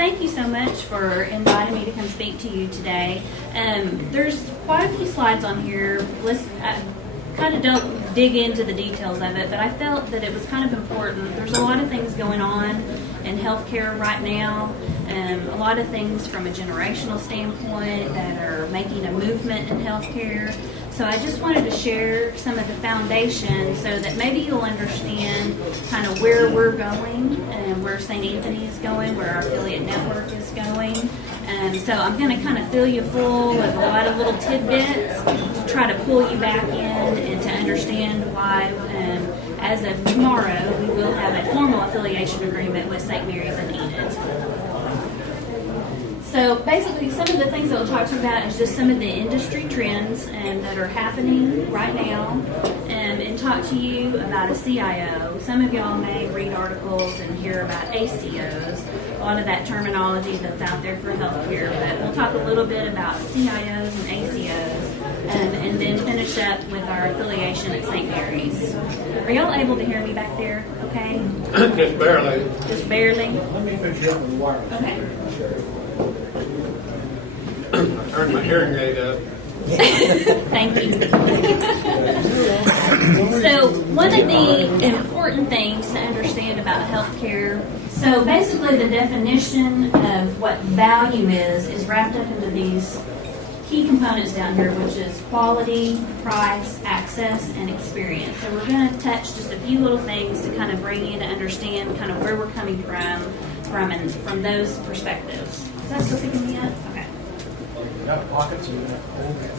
Thank you so much for inviting me to come speak to you today. There's quite a few slides on here. I kind of don't dig into the details of it, but I felt that it was kind of important. There's a lot of things going on in healthcare right now, a lot of things from a generational standpoint that are making a movement in healthcare. So I just wanted to share some of the foundation so that maybe you'll understand kind of where we're going and where St. Anthony is going, where our affiliate network is going. So I'm going to kind of fill you full with a lot of little tidbits to try to pull you back in and to understand why, as of tomorrow, we will have a formal affiliation agreement with St. Mary's in Enid. So basically, some of the things that we'll talk to you about is just some of the industry trends that are happening right now, and talk to you about a CIO. Some of y'all may read articles and hear about ACOs, a lot of that terminology that's out there for healthcare, but we'll talk a little bit about CIOs and ACOs, and then finish up with our affiliation at St. Mary's. Are y'all able to hear me back there? Okay? Just barely. Just barely? Let me finish up with the wire. Okay. I turned my hearing aid up. Thank you. So one of the important things to understand about healthcare, so basically the definition of what value is wrapped up into these key components down here, which is quality, price, access, and experience. So we're going to touch just a few little things to kind of bring you to understand kind of where we're coming from those perspectives. Is that still picking me up? Okay. You got pockets and you got hold it.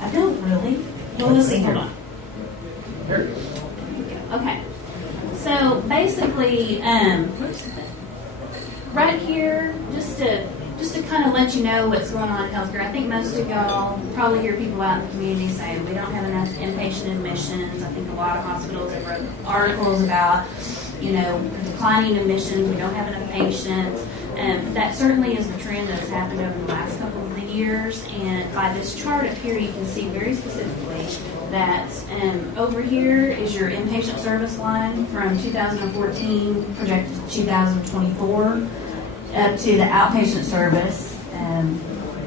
I don't really. Well, let's see. Hold on. There you go. Okay. So basically, right here, just to kind of let you know what's going on in healthcare. I think most of y'all probably hear people out in the community saying we don't have enough inpatient admissions. I think a lot of hospitals have wrote articles about, declining admissions. We don't have enough patients. That certainly is the trend that has happened over the last couple of years. And by this chart up here, you can see very specifically that over here is your inpatient service line from 2014 projected to 2024 up to the outpatient service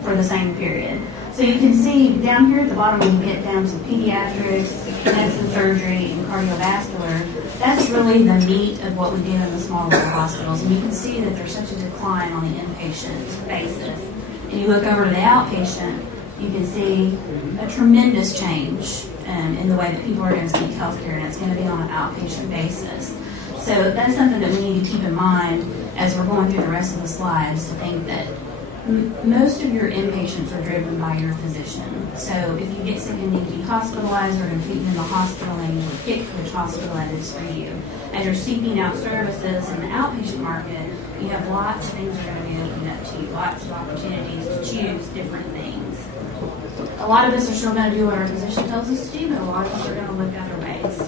for the same period. So you can see down here at the bottom when you get down to pediatrics, medicine, surgery, and cardiovascular, that's really the meat of what we do in the small rural hospitals. And you can see that there's such a decline on the inpatient basis. And you look over to the outpatient, you can see a tremendous change in the way that people are going to seek health care, and it's going to be on an outpatient basis. So that's something that we need to keep in mind as we're going through the rest of the slides, to think that most of your inpatients are driven by your physician. So if you get sick and need to be hospitalized, we're going to put you in the hospital and you will pick which hospital that is for you. As you're seeking out services in the outpatient market, you have lots of things that are going to be opened up to you, lots of opportunities to choose different things. A lot of us are still going to do what our physician tells us to do, but a lot of us are going to look other ways.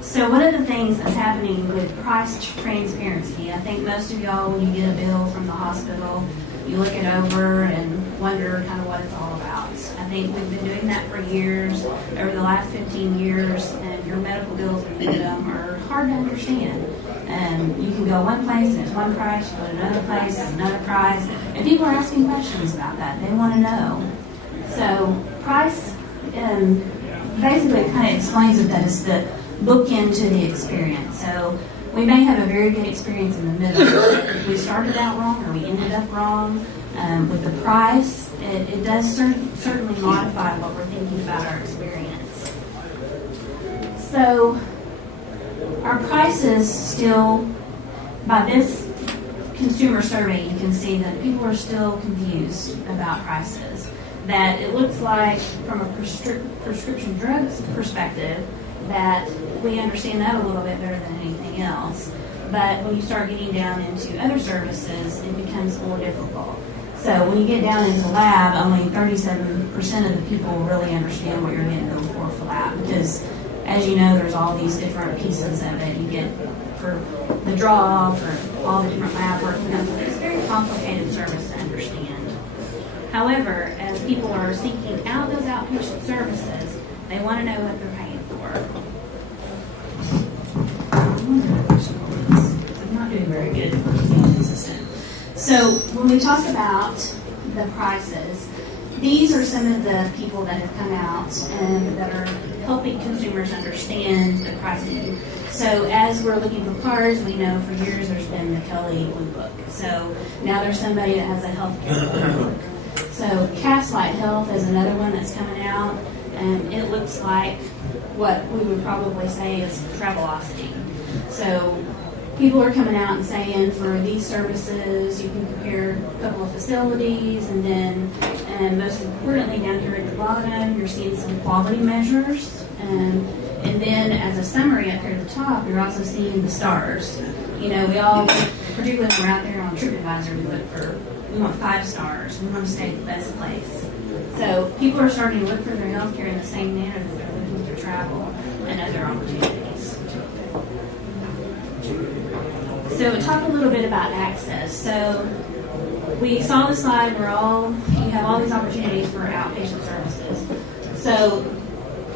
So one of the things that's happening with price transparency, I think most of y'all, when you get a bill from the hospital, you look it over and wonder kind of what it's all about. I think we've been doing that for years. Over the last 15 years, and your medical bills are hard to understand. You can go one place and it's one price, you go to another place, it's another price, and people are asking questions about that. They want to know. So price basically kind of explains it, that it's the bookend to the experience. So we may have a very good experience in the middle. We started out wrong or we ended up wrong. With the price, it does certainly modify what we're thinking about our experience. So our prices still, by this consumer survey, you can see that people are still confused about prices. That it looks like, from a prescription drugs perspective, that we understand that a little bit better than anything else. But when you start getting down into other services, it becomes more difficult. So when you get down into lab, only 37% of the people really understand what you're getting billed for lab, because as you know, there's all these different pieces of it. You get for the draw, for all the different lab work. It's a very complicated service to understand. However, as people are seeking out those outpatient services, they want to know what they're paying for. I'm not doing very system. So when we talk about the prices, these are some of the people that have come out and that are helping consumers understand the pricing. So as we're looking for cars, we know for years there's been the Kelly Blue Book. So now there's somebody that has a healthcare Blue Book. So Castlight Health is another one that's coming out, and it looks like what we would probably say is Travelocity. So people are coming out and saying for these services, you can compare a couple of facilities, and then, and most importantly, down here at the bottom, you're seeing some quality measures. And then as a summary up here at the top, you're also seeing the stars. You know, we all, particularly when we're out there on TripAdvisor, we want 5 stars. We want to stay at the best place. So people are starting to look for their healthcare in the same manner that they're looking for travel and other opportunities. So talk a little bit about access. So we saw the slide where you have all these opportunities for outpatient services. So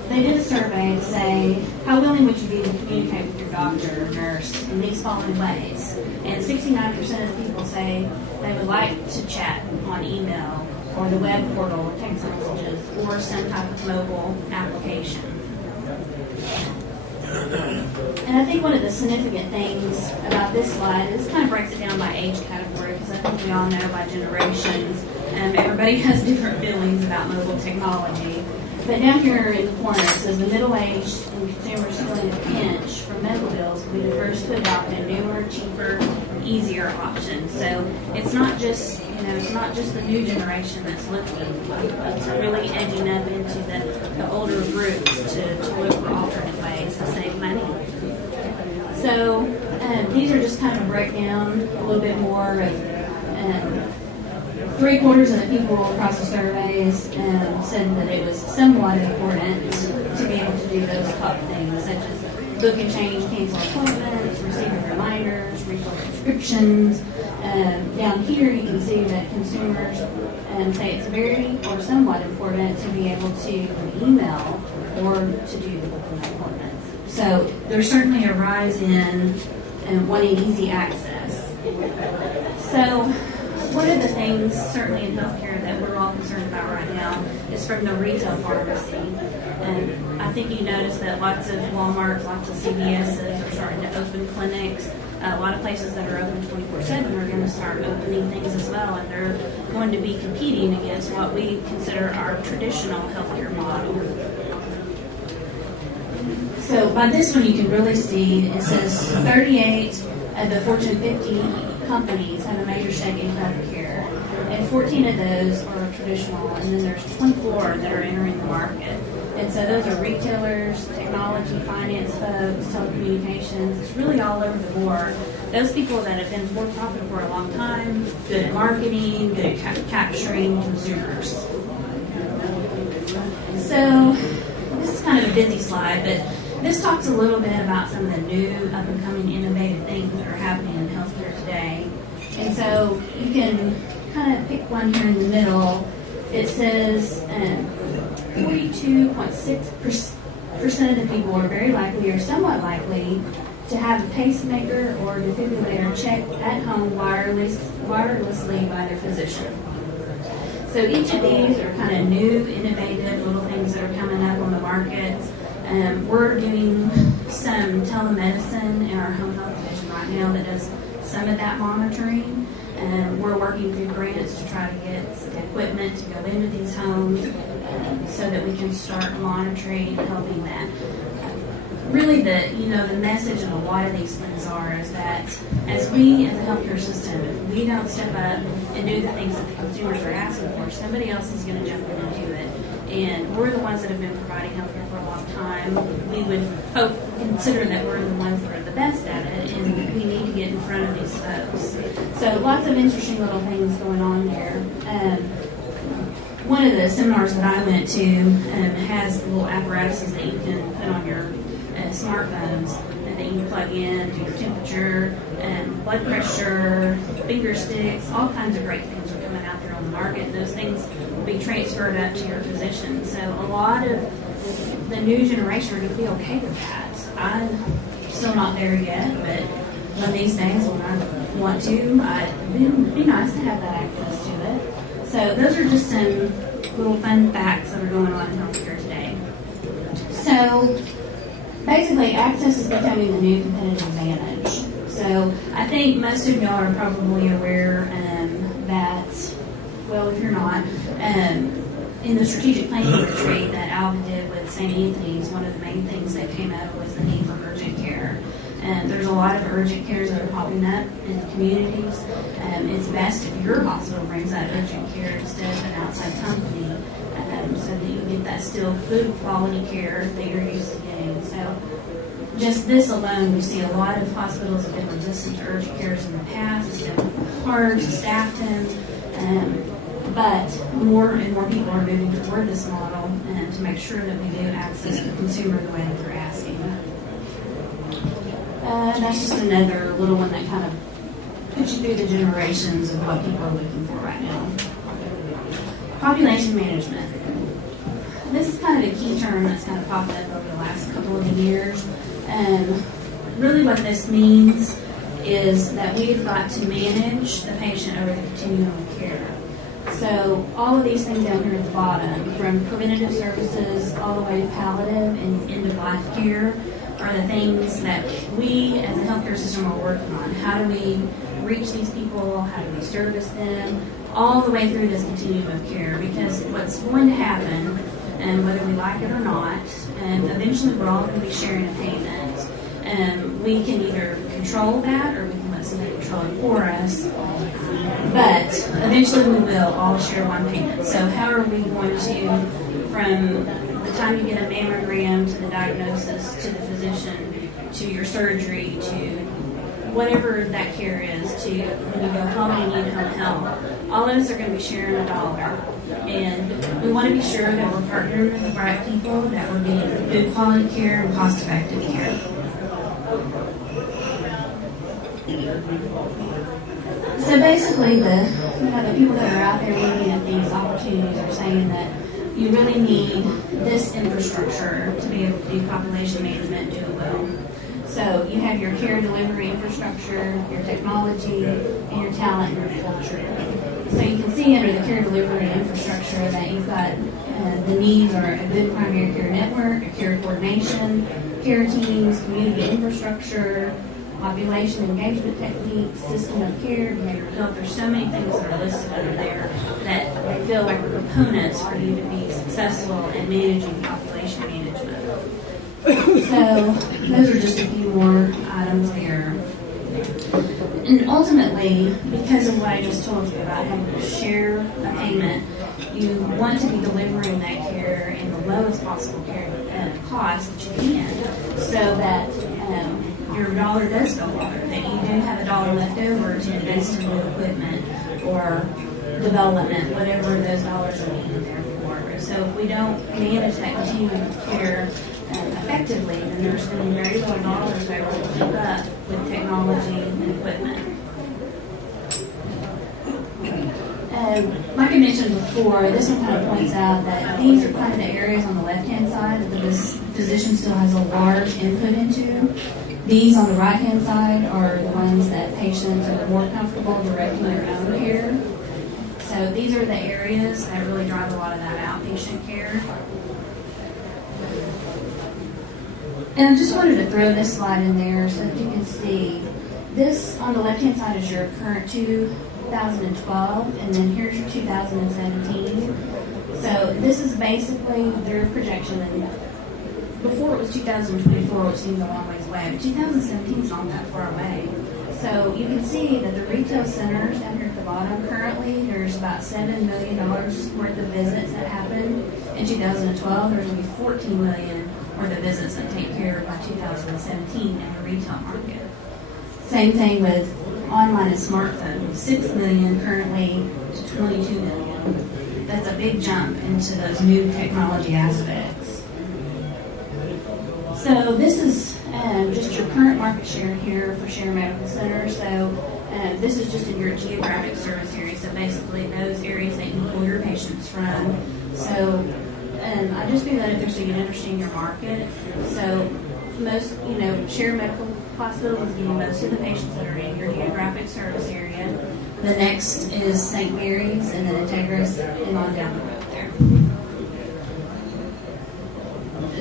they did a survey to say, how willing would you be to communicate with your doctor or nurse in these following ways? And 69% of the people say they would like to chat on email or the web portal or text messages or some type of mobile application. And I think one of the significant things about this slide is kind of breaks it down by age category, because I think we all know by generations, everybody has different feelings about mobile technology. But down here in the corner it says the middle-aged and consumers feeling a pinch from medical bills will be the first to adopt a newer, cheaper, easier option. So it's not just the new generation that's looking, but it's really edging up into the older groups to look for alternate ways to save money. So these are just kind of a breakdown a little bit more of 3/4 of the people across the surveys said that it was somewhat important to be able to do those top things, such as book and change, cancel appointments, receiving reminders, refill prescriptions. Down here you can see that consumers say it's very or somewhat important to be able to email or to do the booking appointments. So there's certainly a rise in wanting easy access. So one of the things, certainly in healthcare, that we're all concerned about right now is from the retail pharmacy. And I think you notice that lots of Walmarts, lots of CVSs are starting to open clinics. A lot of places that are open 24/7 are going to start opening things as well, and they're going to be competing against what we consider our traditional healthcare model. So by this one, you can really see it says 38 of the Fortune 50 companies have a major stake in healthcare, and 14 of those are traditional, and then there's 24 that are entering the market. And so those are retailers, technology, finance folks, telecommunications. It's really all over the board. Those people that have been for-profit for a long time, good at marketing, good at capturing consumers. So this is kind of a busy slide, but this talks a little bit about some of the new up-and-coming innovative things that are happening in healthcare today. And so you can kind of pick one here in the middle. It says 42.6% of the people are very likely or somewhat likely to have a pacemaker or defibrillator checked at home wirelessly by their physician. So each of these are kind of new, innovative little things that are coming up on the markets. We're doing some telemedicine in our home health division right now that does some of that monitoring. We're working through grants to try to get equipment to go into these homes so that we can start monitoring and helping that. Really, the message of a lot of these things is that as we, as a healthcare system, if we don't step up and do the things that the consumers are asking for, somebody else is going to jump in and do it. And we're the ones that have been providing healthcare for a long time. We would consider that we're the ones that are the best at it, and we need to get in front of these folks. So lots of interesting little things going on here. One of the seminars that I went to has little apparatuses that you can put on your smartphones and that you can plug in, do your temperature, blood pressure, finger sticks, all kinds of great things are coming out there on the market. And those things will be transferred up to your physician. So a lot of the new generation are going to be okay with that. I'm still not there yet, but one of these days when I want to, it'd be nice to have that access to it. So those are just some little fun facts that are going on in healthcare today. So basically, access is becoming the new competitive advantage. So I think most of y'all are probably aware that, well, if you're not, in the strategic planning retreat that Alva did with St. Anthony's, one of the main things that came up was the need for urgent care. There's a lot of urgent cares that are popping up in the communities. It's best if your hospital brings that urgent care instead of an outside company, so that you get that still good quality care that you're used to getting. So just this alone, we see a lot of hospitals have been resistant to urgent cares in the past. It's been hard to staff them, but more and more people are moving toward this model to make sure that we do access the consumer the way that they're asking. That's just another little one that kind of puts you through the generations of what people are looking for right now. Population management. This is kind of a key term that's kind of popped up over the last couple of years. Really what this means is that we've got to manage the patient over the continuum of care. So all of these things down here at the bottom, from preventative services all the way to palliative and end-of-life care, are the things that we as a healthcare system are working on. How do we reach these people? How do we service them? All the way through this continuum of care, because what's going to happen, and whether we like it or not, eventually we're all going to be sharing a payment. We can either control that or we can let somebody control it for us. But eventually we will all share one payment. So how are we going to, from the time you get a mammogram to the diagnosis, to the physician, to your surgery, to whatever that care is, to when you go home and you need home health, all of us are going to be sharing $1. And we want to be sure that we're partnering with the right people, that we're getting good quality care and cost-effective care. So basically, the people that are out there looking at these opportunities are saying that you really need this infrastructure to be able to do population management, do it well. So you have your care delivery infrastructure, your technology, and your talent and your culture. So you can see under the care delivery infrastructure that you've got the needs are a good primary care network, a care coordination, care teams, community infrastructure, population engagement techniques, system of care, behavioral health. There's so many things that are listed under there that I feel like are components for you to be successful in managing population management. So those are just a few more items there. And ultimately, because of what I just told you about having to share a payment, you want to be delivering that care in the lowest possible care cost that you can, so that your dollar does go farther, that you do have $1 left over to invest in new equipment or development, whatever those dollars are needed there for. So if we don't manage that continuum of care effectively, then there's going to be very little dollars there to keep up with technology and equipment. Like I mentioned before, this one kind of points out that these are kind of the areas on the left-hand side that the physician still has a large input into. These on the right-hand side are the ones that patients are more comfortable directing their own care. So these are the areas that really drive a lot of that outpatient care. And I just wanted to throw this slide in there so that you can see. This on the left-hand side is your current 2012, and then here's your 2017. So this is basically their projection. And before it was 2024, which seems a long ways away, but 2017 is not that far away. So you can see that the retail centers down here at the bottom, currently there's about $7 million worth of visits that happened. In 2012, there's going to be $14 million worth of visits that take care by 2017 in the retail market. Same thing with online and smartphones, 6 million currently to 22 million. That's a big jump into those new technology aspects. So this is just your current market share here for Share Medical Center. So this is just in your geographic service area. So basically those areas that you pull your patients from. So I just threw that in there so you can understand your market. So most, Share Medical Hospital is getting most of the patients that are in your geographic service area. The next is St. Mary's, and then Integris, and on down the road there.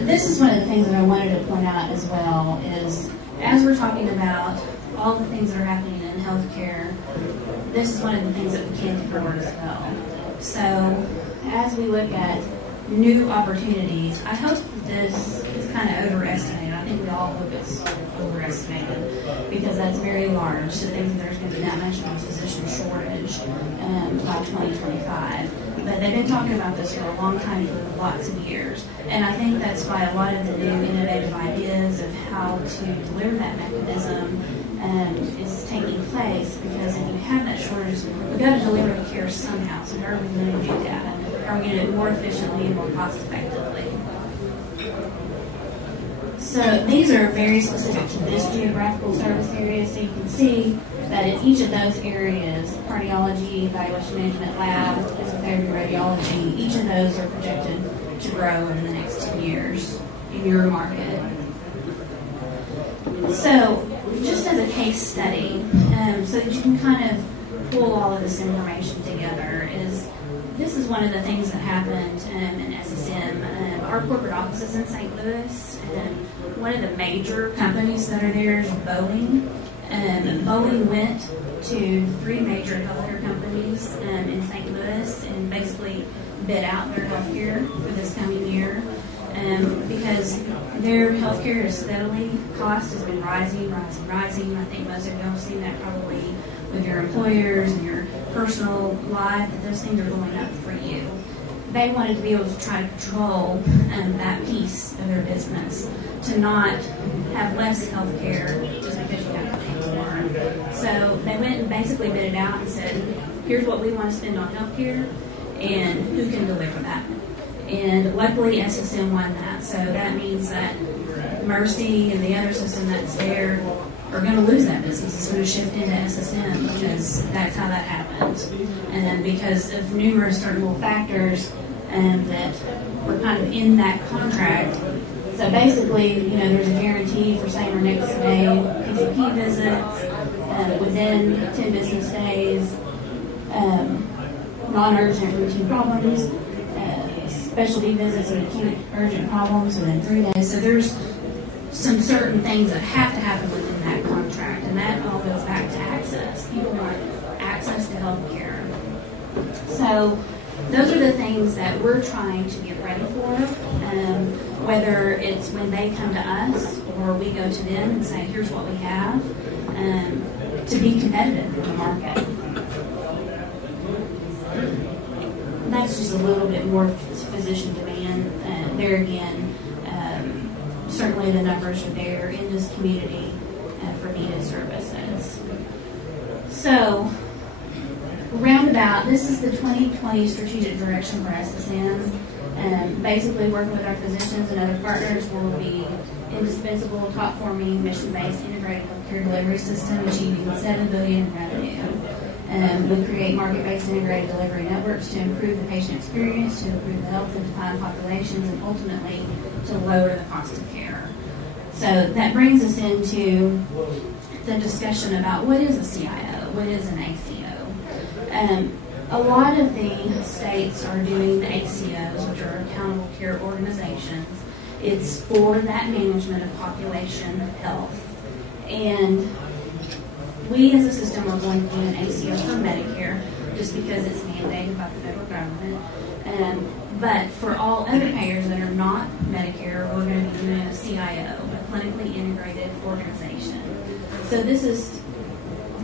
This is one of the things that I wanted to point out as well is, as we're talking about all the things that are happening in healthcare, this is one of the things that we can't ignore as well. So, as we look at new opportunities, I hope this is kind of overestimated. I think we all hope it's overestimated because that's very large to think that there's going to be that much of a physician shortage by 2025. But they've been talking about this for a long time, for lots of years. And I think that's why a lot of the new innovative ideas of how to deliver that mechanism is taking place, because if you have that shortage, we've got to deliver the care somehow. So how are we going to do that? How are we going to do it more efficiently and more cost effectively? So these are very specific to this geographical service area, so you can see that in each of those areas, cardiology, evaluation management lab, physical therapy, radiology, each of those are projected to grow over the next 2 years in your market. So just as a case study, so that you can kind of pull all of this information together, this is one of the things that happened in SSM. Our corporate office is in St. Louis, and one of the major companies that are there is Boeing. Boeing went to 3 major healthcare companies in St.Louis and basically bid out their healthcare for this coming year. Because their healthcare is steadily, cost has been rising. I think most of you have seen that probably with your employers and your personal life, that those things are going up for you. They wanted to be able to try to control that piece of their business, to not have less healthcare just because you have to pay more. So they went and basically bid it out and said, here's what we want to spend on healthcare, and who can deliver that. And luckily, SSM won that. So that means that Mercy and the other system that's there are going to lose that business. It's going to shift into SSM because that's how that happened. And then because of numerous certain factors that were kind of in that contract. So basically, there's a guarantee for same or next day PCP visits within 10 business days, non-urgent routine problems, specialty visits and acute urgent problems within 3 days. So there's some certain things that have to happen within that contract, and that all goes back to access. People want access to health care. So those are the things that we're trying to get ready for, whether it's when they come to us or we go to them and say, here's what we have, to be competitive in the market. That's just a little bit more physician demand. There again, certainly the numbers are there in this community for needed services. So, roundabout, this is the 2020 strategic direction for SSM. Basically, working with our physicians and other partners will be indispensable, top-forming, mission-based, integrated healthcare delivery system, achieving $7 billion in revenue. We create market-based integrated delivery networks to improve the patient experience, to improve the health of defined populations, and ultimately to lower the cost of care. So that brings us into the discussion about what is a CIO, what is an ACO. A lot of the states are doing the ACOs, which are accountable care organizations. It's for that management of population health. And we as a system are going to do an ACO for Medicare just because it's mandated by the federal government. But for all other payers that are not Medicare, we're going to be doing a CIO, a clinically integrated organization. So this is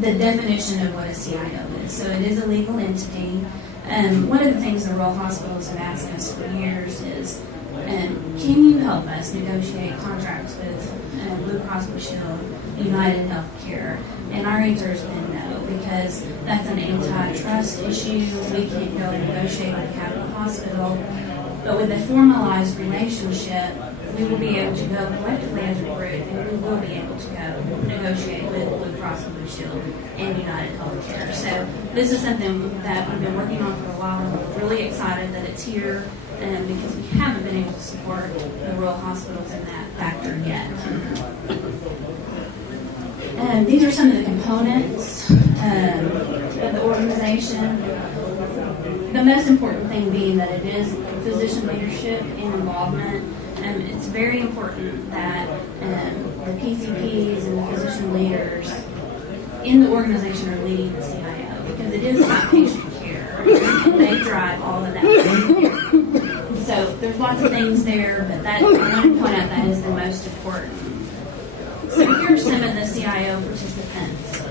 the definition of what a CIO is. So it is a legal entity. One of the things the rural hospitals have asked us for years is, can you help us negotiate contracts with Blue Cross Blue Shield, United Healthcare? And our answer has been no, because that's an antitrust issue. We can't go and negotiate with Capital Hospital. But with a formalized relationship, we will be able to go collectively as a group, and we will be able to go negotiate with Blue Cross Blue Shield and United Healthcare. So this is something that we've been working on for a while, and we're really excited that it's here, because we haven't been able to support the rural hospitals in that factor yet. These are some of the components of the organization. The most important thing being that it is physician leadership and involvement. It's very important that the PCPs and the physician leaders in the organization are leading the CIO, because it is about patient care. They drive all of that patient care. So there's lots of things there, but I want to point out that is the most important. So here are some of the CIO participants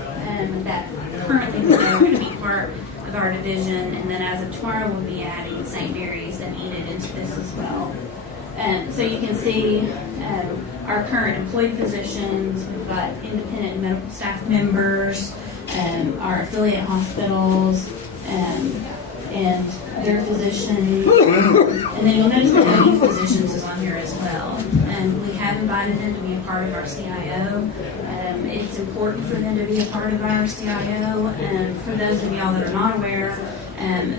that currently are going to be part of our division, and then as of tomorrow we'll be adding St. Mary's and Enid into this as well. So you can see our current employed physicians. We've got independent medical staff members, our affiliate hospitals, and their physicians. And then you'll notice that OD physicians is on here as well. And we have invited them to be a part of our CIO. It's important for them to be a part of our CIO. And for those of y'all that are not aware,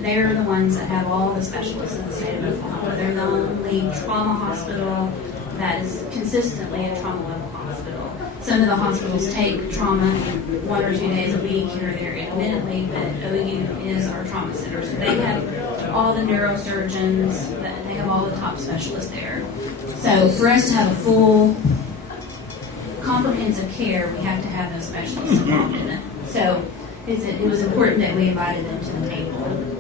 they're the ones that have all the specialists in the state of Oklahoma. They're the only trauma hospital that is consistently a trauma level hospital. Some of the hospitals take trauma 1 or 2 days a week here or there intermittently, but OU is our trauma center. So they have all the neurosurgeons, they have all the top specialists there. So for us to have a full comprehensive care, we have to have those specialists involved in it. So it was important that we invited them to the table.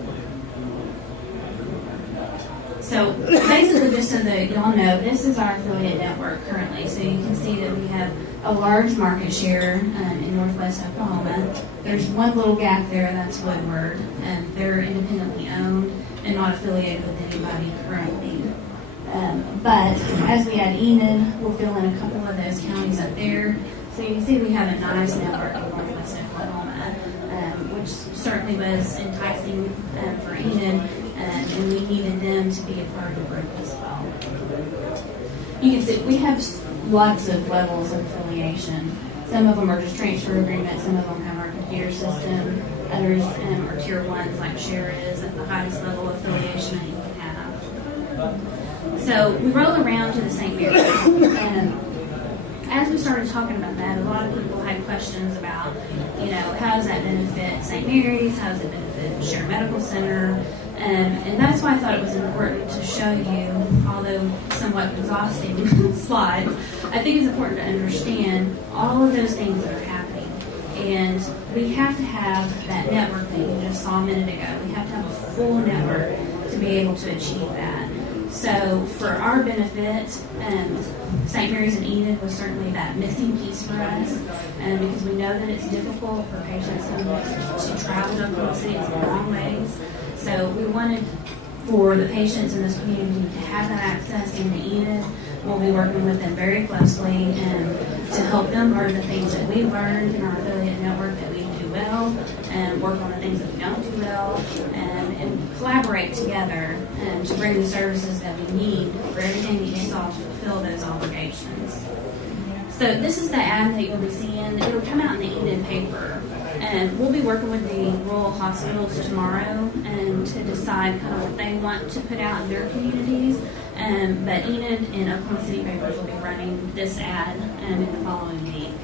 So basically, just so that y'all know, this is our affiliate network currently. So you can see that we have a large market share in Northwest Oklahoma. There's one little gap there, that's Woodward. They're independently owned and not affiliated with anybody currently. But as we add Enid, we'll fill in a couple of those counties up there. So you can see we have a nice network in Northwest Oklahoma, which certainly was enticing for Enid, and we needed them to be a part of the group as well. You can see we have lots of levels of affiliation. Some of them are just transfer agreements, some of them have our computer system, others are tier ones like Share is at the highest level of affiliation that you can have. So we roll around to the St. Mary's. As we started talking about that, a lot of people had questions about, how does that benefit St. Mary's? How does it benefit Share Medical Center? And that's why I thought it was important to show you, although somewhat exhausting slides, I think it's important to understand all of those things that are happening. And we have to have that network that you just saw a minute ago. We have to have a full network to be able to achieve that. So for our benefit, St. Mary's and Enid was certainly that missing piece for us, because we know that it's difficult for patients to travel to Oklahoma City. It's a long ways. So we wanted for the patients in this community to have that access into Enid. We'll be working with them very closely to help them learn the things that we've learned in our affiliate network that we do well, and work on the things that we don't do well, and collaborate together to bring the services that we need for everything that you saw to fulfill those obligations. So this is the ad that you'll be seeing. It'll come out in the Enid paper. And we'll be working with the rural hospitals tomorrow to decide kind of what they want to put out in their communities. But Enid and Oklahoma City papers will be running this ad in the following week.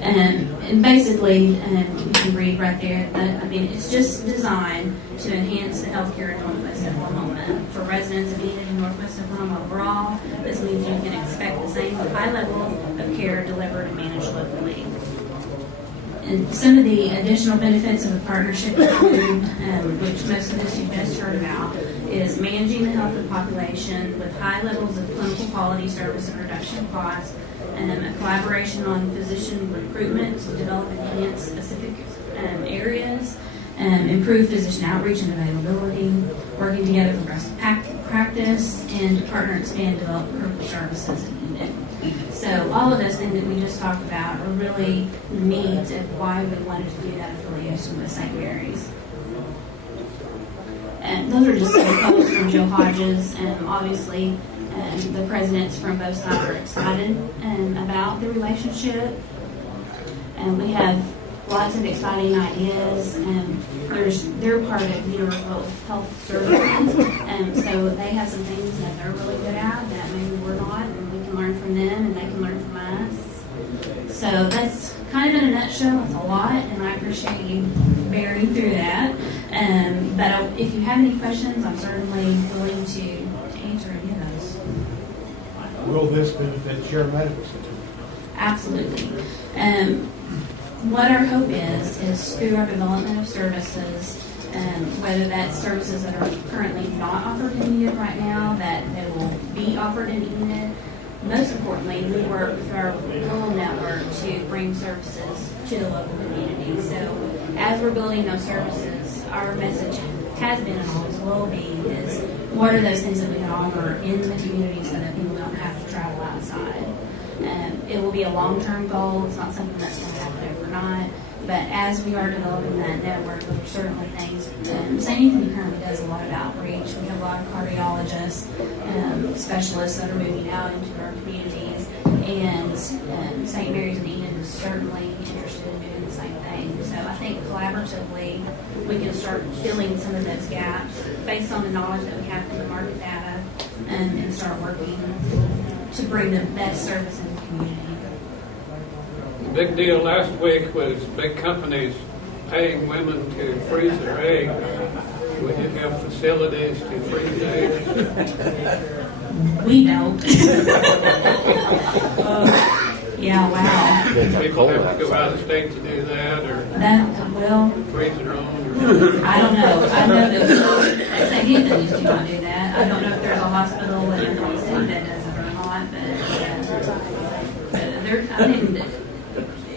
And basically, you can read right there that, it's just designed to enhance the healthcare in Northwest Oklahoma. For residents of Enid and Northwest Oklahoma overall, this means you can expect the same high level of care delivered and managed locally. And some of the additional benefits of the partnership include, which most of this you've just heard about, is managing the health of the population with high levels of clinical quality service and reduction of costs, and a collaboration on physician recruitment to develop and enhance specific areas, improve physician outreach and availability, working together for best practice, and to partner, expand, develop critical services in Enid. So all of those things that we just talked about are really the needs of why we wanted to do that affiliation with St. Mary's. And those are just some quotes from Joe Hodges, and obviously the presidents from both sides are excited about the relationship. And we have lots of exciting ideas, and they're part of Universal Health Services, and so they have some things that they're really good at that maybe we're not, and we can learn from them, and they can learn from us. So that's kind of in a nutshell, that's a lot, and I appreciate you bearing through that. But if you have any questions, I'm certainly willing to answer any of those. Will this benefit Share Medical Center? Absolutely. What our hope is through our development of services, whether that's services that are currently not offered in Enid right now, that they will be offered in Enid. Most importantly, we work through our rural network to bring services to the local community. So as we're building those services, our message has been and always will be is what are those things that we can offer in the community so that people don't have to travel outside. It will be a long-term goal. It's not something that's going to happen overnight. But as we are developing that network, there are certainly things. St. Anthony currently does a lot of outreach. We have a lot of cardiologists, specialists that are moving out into our communities. And St. Mary's and Enid is certainly interested in doing the same thing. So I think collaboratively, we can start filling some of those gaps based on the knowledge that we have from the market data and start working to bring the best service in the community. The big deal last week was big companies paying women to freeze their eggs. Would you have facilities to freeze eggs? We don't. Yeah, wow. People have to go out of state to do that, or That, well, freeze their own. I don't know. I know that St. Anthony's do not do that. I don't know if there's a hospital in the city that does it or not, but I mean,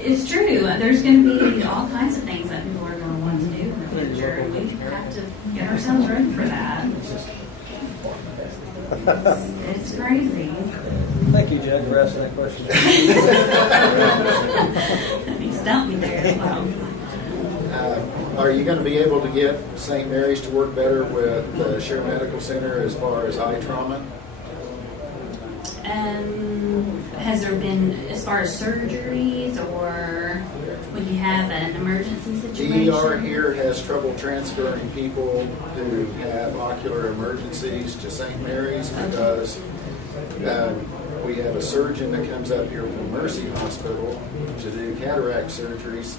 it's true. There's going to be all kinds of things that people are going to want to do in the future, and we have to get ourselves ready for that. It's crazy. Thank you, Jed, for asking that question. He stumped me there. Are you going to be able to get St. Mary's to work better with the Share Medical Center as far as eye trauma? Has there been, as far as surgeries, or when you have an emergency situation? The ER here has trouble transferring people who have ocular emergencies to St. Mary's because we have a surgeon that comes up here from Mercy Hospital to do cataract surgeries.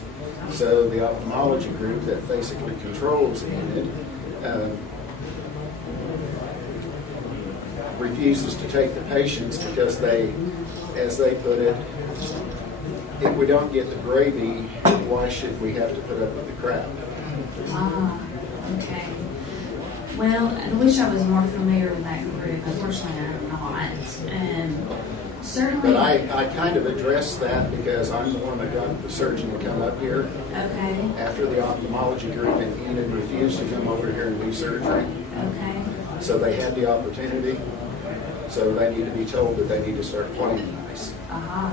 So the ophthalmology group that basically controls Enid refuses to take the patients because they, as they put it, if we don't get the gravy, why should we have to put up with the crap? Ah, okay. Well, I wish I was more familiar with that group. Unfortunately, I'm not. Certainly. But I kind of addressed that because I'm the one that got the surgeon to come up here. Okay. After the ophthalmology group in Enid refused to come over here and do surgery. Okay. So they had the opportunity. So they need to be told that they need to start playing nice. Aha.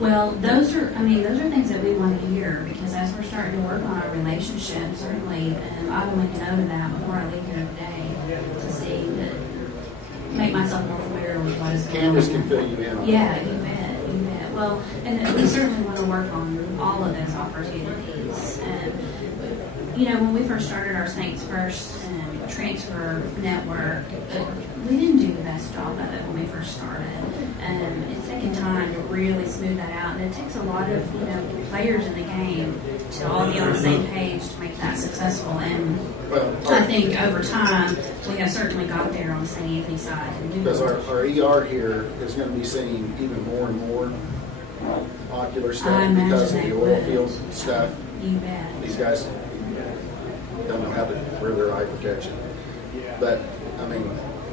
Well, those are things that we want to hear because as we're starting to work on our relationship, certainly, I will make a note of that before I leave here today to see that, make myself more familiar with what is going on. Candace can fill you in on Yeah, that. you bet, you bet. Well, and we certainly want to work on all of those opportunities. When we first started our Saints First transfer network, we didn't do the best job of it when we first started. It's taken time to really smooth that out, and it takes a lot of players in the game to all be on the same page to make that successful. And I think over time we have certainly got there on the St. Anthony side. Because our ER here is going to be seeing even more and more ocular stuff because of the oil field stuff. You bet. These guys don't know how to wear their eye protection. But,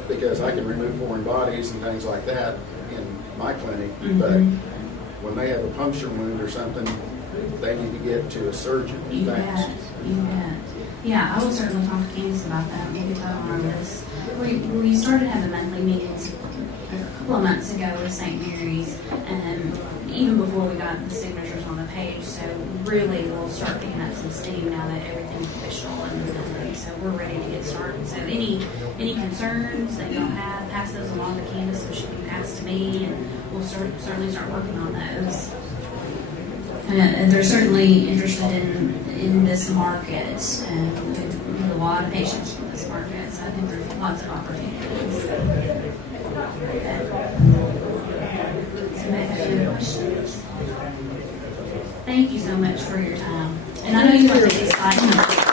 because I can remove foreign bodies and things like that in my clinic, but when they have a puncture wound or something, they need to get to a surgeon fast. You bet. Yeah, I will certainly talk to Candace about that. We'll be talking on this. We started having monthly meetings a couple of months ago with St. Mary's, even before we got the signatures on the page. So really, we'll start picking up some steam now that everything's official and so we're ready to get started. So any concerns that y'all have, pass those along to Candace so she can pass to me, and we'll certainly start working on those. And they're certainly interested in this market, and we have a lot of patients from this market, so I think there's lots of opportunities. So may I have any questions? Thank you so much for your time. And I know you want to take this time.